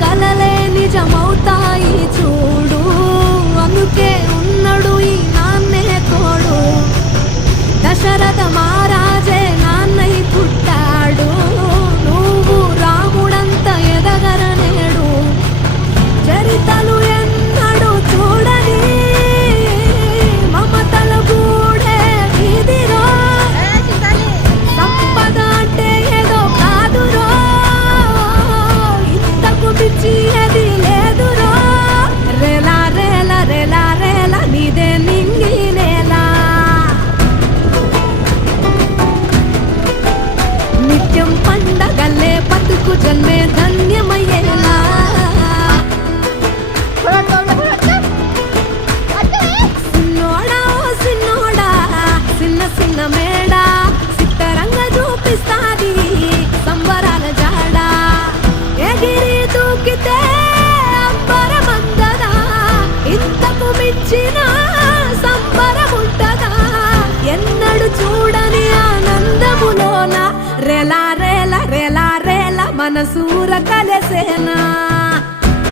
కలలే నిజమవుతాయి చూడు, అందుకే ఉన్నడు ఈ నాన్నే తోడు. దశరథ మహారాజే నాన్నై పుట్టాడు, నువ్వు రాముడంత ఎదగరనేడు. చరితలు ఎన్నడు చూడని మమతల గూడే వీధిరో, సంపద అంటే ఏదో కాదురో, ఇంతకు మించి ఏది లేదురో. రేలా రేల రేలా రేల నీదే నింగి నేలా, నిత్యం పండగల్లే బతుకు జన్మే ధన్యమయ్యేలా. సిన్నోడా ఓ సిన్నోడా చిన్న చిన్న మేడ, సిత్తరంగా చూపిస్తాది సంబరాల జాడ. ఎగిరి దూకితే అంబరమందదా, ఇంతకు మించిన సంబరముంటదా. ఎన్నడు చూడని ఆనందములోన రేలా రేల రేలా రేల మనసూర కలసేనా.